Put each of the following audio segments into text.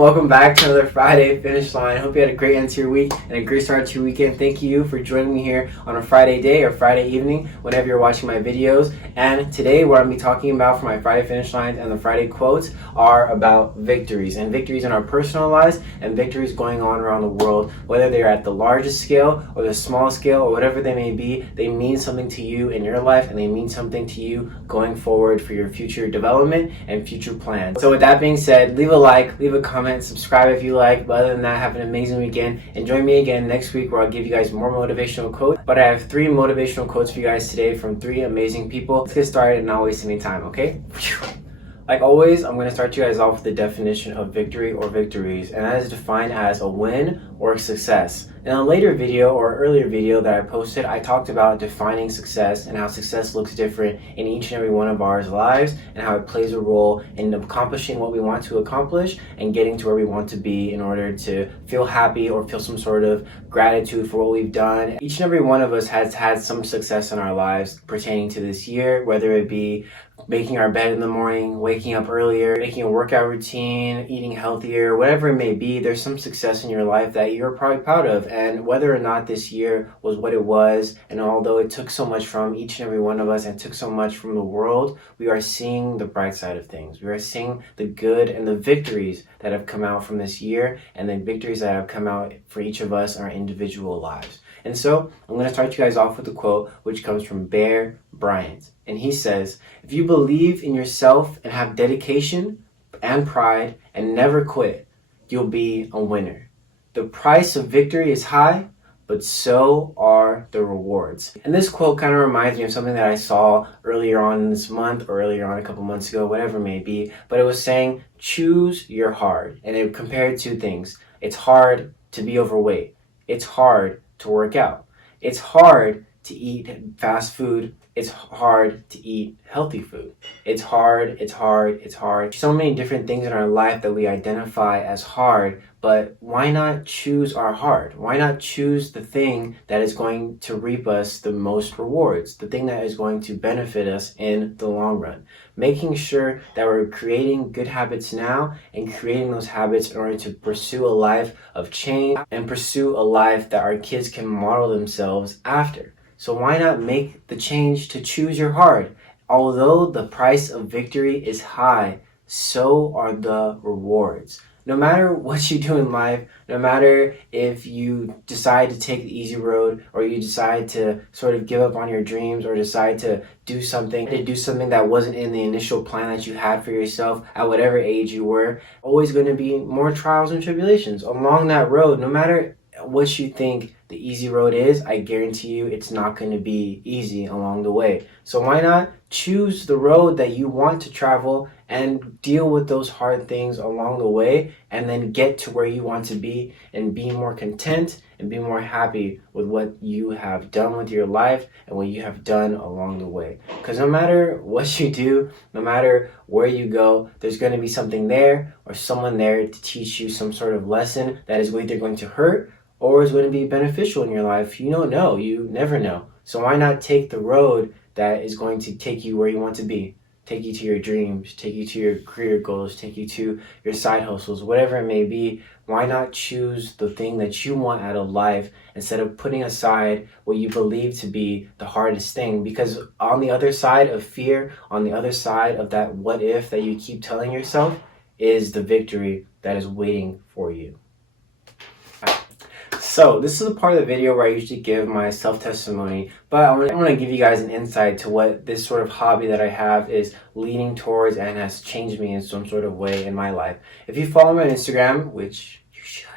Welcome back to another Friday Finish Line. Hope you had a great end to your week and a great start to your weekend. Thank you for joining me here on a Friday day or Friday evening, whenever you're watching my videos. And today, what I'm going to be talking about for my Friday Finish Lines and the Friday quotes are about victories. And victories in our personal lives and victories going on around the world. Whether they're at the largest scale or the small scale or whatever they may be, they mean something to you in your life and they mean something to you going forward for your future development and future plans. So with that being said, leave a like, leave a comment, subscribe if you like. But other than that, have an amazing weekend and join me again next week where I'll give you guys more motivational quotes. But I have 3 motivational quotes for you guys today from 3 amazing people. Let's get started and not waste any time, okay? Like always, I'm going to start you guys off with the definition of victory or victories, and that is defined as a win or a success. In a later video or earlier video that I posted, I talked about defining success and how success looks different in each and every one of our lives and how it plays a role in accomplishing what we want to accomplish and getting to where we want to be in order to feel happy or feel some sort of gratitude for what we've done. Each and every one of us has had some success in our lives pertaining to this year, whether it be making our bed in the morning, waking up earlier, making a workout routine, eating healthier, whatever it may be. There's some success in your life that you're probably proud of. And whether or not this year was what it was, and although it took so much from each and every one of us and took so much from the world, we are seeing the bright side of things. We are seeing the good and the victories that have come out from this year and the victories that have come out for each of us in our individual lives. And so I'm going to start you guys off with a quote which comes from Bear Bryant. And he says, "If you believe in yourself and have dedication and pride and never quit, you'll be a winner. The price of victory is high, but so are the rewards." And this quote kind of reminds me of something that I saw earlier on this month or earlier on a couple months ago, whatever it may be. But it was saying, choose your hard. And it compared 2 things. It's hard to be overweight. It's hard to work out. It's hard to eat fast food. It's hard to eat healthy food. It's hard. So many different things in our life that we identify as hard, but why not choose our hard? Why not choose the thing that is going to reap us the most rewards, the thing that is going to benefit us in the long run? Making sure that we're creating good habits now and creating those habits in order to pursue a life of change and pursue a life that our kids can model themselves after. So why not make the change to choose your hard? Although the price of victory is high, so are the rewards. No matter what you do in life, no matter if you decide to take the easy road or you decide to sort of give up on your dreams or decide to do something that wasn't in the initial plan that you had for yourself at whatever age you were, always going to be more trials and tribulations along that road. No matter what you think the easy road is, I guarantee you it's not going to be easy along the way. So why not choose the road that you want to travel and deal with those hard things along the way and then get to where you want to be and be more content and be more happy with what you have done with your life and what you have done along the way. Because no matter what you do, no matter where you go, there's going to be something there or someone there to teach you some sort of lesson that is either going to hurt or is going to be beneficial in your life. You don't know. You never know. So why not take the road that is going to take you where you want to be? Take you to your dreams, take you to your career goals, take you to your side hustles, whatever it may be. Why not choose the thing that you want out of life instead of putting aside what you believe to be the hardest thing? Because on the other side of fear, on the other side of that what if that you keep telling yourself, is the victory that is waiting for you. So this is a part of the video where I usually give my self-testimony, but I want to give you guys an insight to what this sort of hobby that I have is leaning towards and has changed me in some sort of way in my life. If you follow me on Instagram, which you should,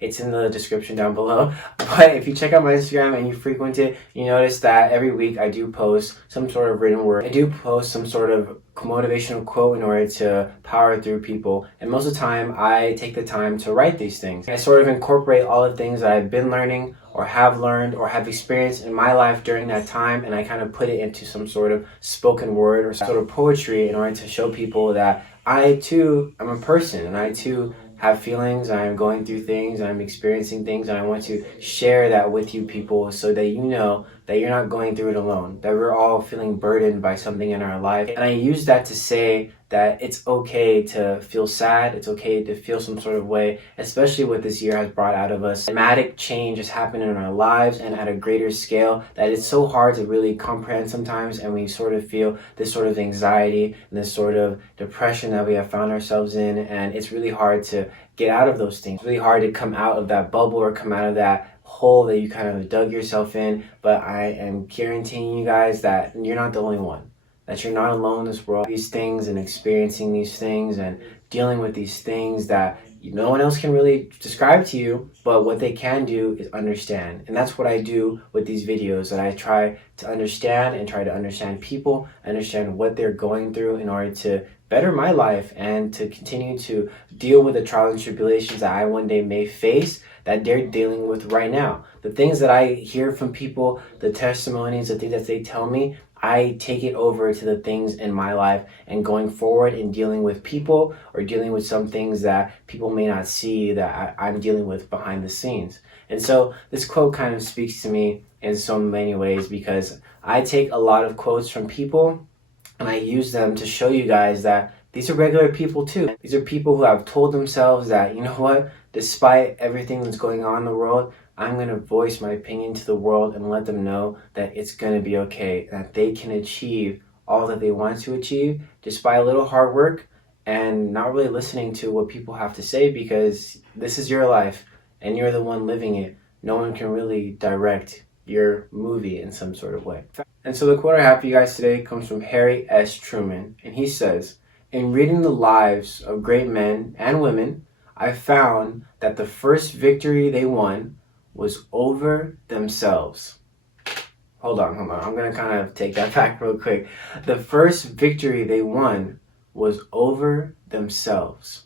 it's in the description down below, but if you check out my Instagram and you frequent it, you notice that every week I do post some sort of written word. I do post some sort of motivational quote in order to power through people, and most of the time I take the time to write these things. I sort of incorporate all the things that I've been learning or have learned or have experienced in my life during that time, and I kind of put it into some sort of spoken word or sort of poetry in order to show people that I too am a person and I too have feelings, I'm going through things, I'm experiencing things, and I want to share that with you people so that you know that you're not going through it alone, that we're all feeling burdened by something in our life. And I use that to say that it's okay to feel sad, it's okay to feel some sort of way, especially what this year has brought out of us. Dramatic change has happened in our lives and at a greater scale that it's so hard to really comprehend sometimes, and we sort of feel this sort of anxiety and this sort of depression that we have found ourselves in, and it's really hard to get out of those things. It's really hard to come out of that bubble or come out of that hole that you kind of dug yourself in, but I am guaranteeing you guys that you're not the only one. That you're not alone in this world. These things and experiencing these things and dealing with these things that no one else can really describe to you, but what they can do is understand. And that's what I do with these videos, that I try to understand and try to understand people, understand what they're going through in order to better my life and to continue to deal with the trials and tribulations that I one day may face that they're dealing with right now. The things that I hear from people, the testimonies, the things that they tell me, I take it over to the things in my life and going forward in dealing with people or dealing with some things that people may not see that I'm dealing with behind the scenes. And so this quote kind of speaks to me in so many ways, because I take a lot of quotes from people and I use them to show you guys that these are regular people too. These are people who have told themselves that, you know what, despite everything that's going on in the world, I'm going to voice my opinion to the world and let them know that it's going to be okay, that they can achieve all that they want to achieve just by a little hard work and not really listening to what people have to say, because this is your life and you're the one living it. No one can really direct your movie in some sort of way. And so the quote I have for you guys today comes from Harry S. Truman, and he says, "In reading the lives of great men and women, I found that the first victory they won was over themselves." Hold on. I'm going to kind of take that back real quick. The first victory they won was over themselves.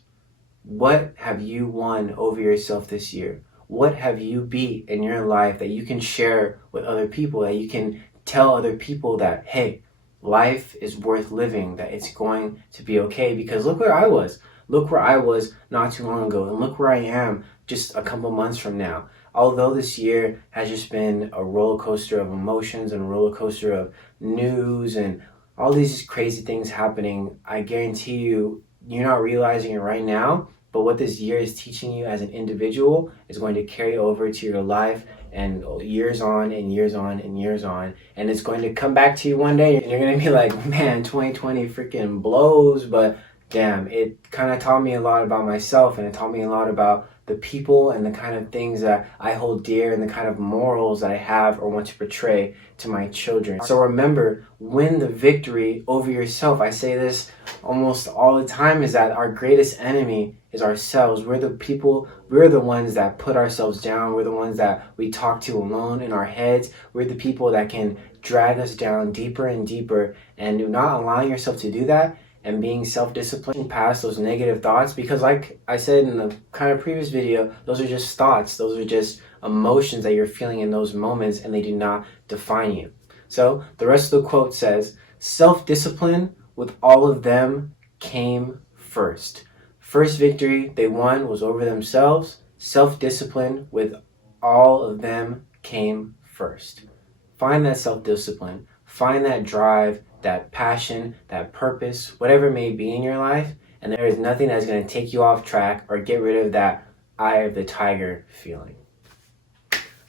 What have you won over yourself this year? What have you beat in your life that you can share with other people, that you can tell other people that, hey, life is worth living, that it's going to be okay? Because look where I was. Look where I was not too long ago, and look where I am just a couple months from now. Although this year has just been a roller coaster of emotions and a roller coaster of news and all these crazy things happening, I guarantee you, you're not realizing it right now, but what this year is teaching you as an individual is going to carry over to your life and years on and years on and years on. And it's going to come back to you one day and you're going to be like, man, 2020 freaking blows, but damn, it kind of taught me a lot about myself, and it taught me a lot about the people and the kind of things that I hold dear and the kind of morals that I have or want to portray to my children. So remember, win the victory over yourself. I say this almost all the time, is that our greatest enemy is ourselves. We're the ones that put ourselves down. We're the ones that we talk to alone in our heads. We're the people that can drag us down deeper and deeper, and not allowing yourself to do that and being self-disciplined past those negative thoughts, because like I said in the kind of previous video, those are just thoughts. Those are just emotions that you're feeling in those moments, and they do not define you. So the rest of the quote says, self-discipline with all of them came first. First victory they won was over themselves. Self-discipline with all of them came first. Find that self-discipline. Find that drive, that passion, that purpose, whatever it may be in your life, and there is nothing that's going to take you off track or get rid of that eye of the tiger feeling.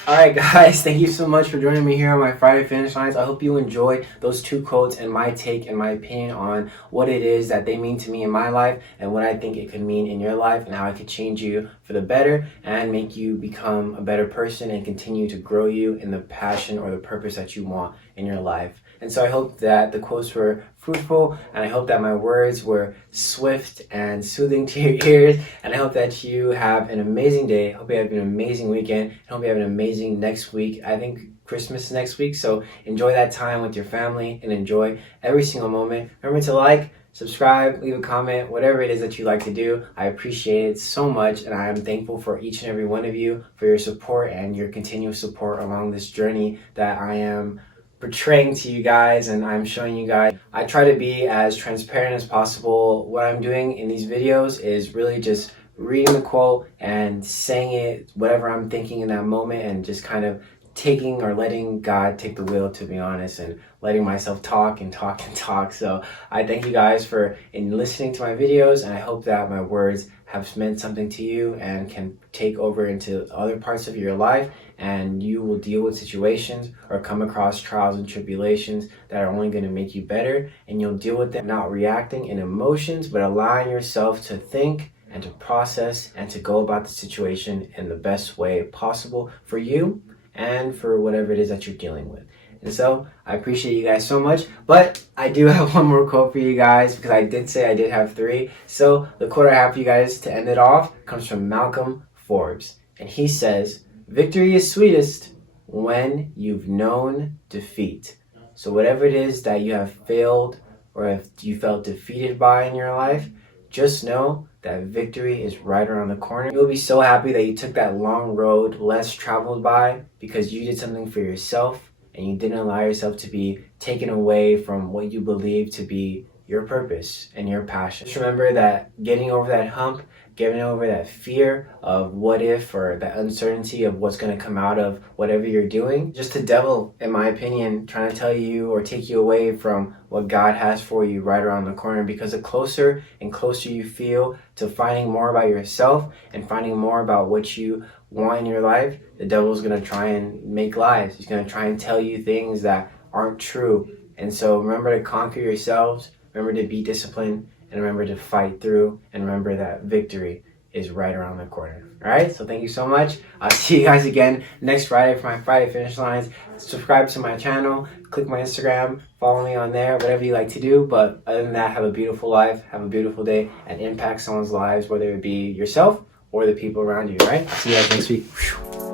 Alright guys, thank you so much for joining me here on my Friday Finish Lines. I hope you enjoyed those two quotes and my take and my opinion on what it is that they mean to me in my life and what I think it could mean in your life, and how I could change you for the better and make you become a better person and continue to grow you in the passion or the purpose that you want in your life. And so I hope that the quotes were fruitful, and I hope that my words were swift and soothing to your ears, and I hope that you have an amazing day. I hope you have an amazing weekend. I hope you have an amazing next week. I think Christmas is next week, so enjoy that time with your family and enjoy every single moment. Remember to like, subscribe, leave a comment, whatever it is that you like to do. I appreciate it so much, and I am thankful for each and every one of you for your support and your continuous support along this journey that I am portraying to you guys and I'm showing you guys. I try to be as transparent as possible. What I'm doing in these videos is really just reading the quote and saying it, whatever I'm thinking in that moment, and just kind of taking or letting God take the wheel, to be honest, and letting myself talk and talk and talk. So I thank you guys for listening to my videos, and I hope that my words have meant something to you and can take over into other parts of your life, and you will deal with situations or come across trials and tribulations that are only going to make you better, and you'll deal with them not reacting in emotions, but allowing yourself to think and to process and to go about the situation in the best way possible for you and for whatever it is that you're dealing with. And so I appreciate you guys so much, but I do have one more quote for you guys, because I did say I did have 3. So the quote I have for you guys to end it off comes from Malcolm Forbes, and he says, "Victory is sweetest when you've known defeat." So whatever it is that you have failed or if you felt defeated by in your life, just know that victory is right around the corner. You'll be so happy that you took that long road less traveled by because you did something for yourself and you didn't allow yourself to be taken away from what you believe to be your purpose and your passion. Just remember that getting over that hump, getting over that fear of what if, or that uncertainty of what's going to come out of whatever you're doing, just the devil, in my opinion, trying to tell you or take you away from what God has for you right around the corner. Because the closer and closer you feel to finding more about yourself and finding more about what you want in your life, the devil's going to try and make lies. He's going to try and tell you things that aren't true. And so remember to conquer yourselves, remember to be disciplined, and remember to fight through, and remember that victory is right around the corner. All right, so thank you so much. I'll see you guys again next Friday for my Friday Finish Lines. Subscribe to my channel, click my Instagram, follow me on there, whatever you like to do. But other than that, have a beautiful life, have a beautiful day, and impact someone's lives, whether it be yourself or the people around you. All right, see you guys next week.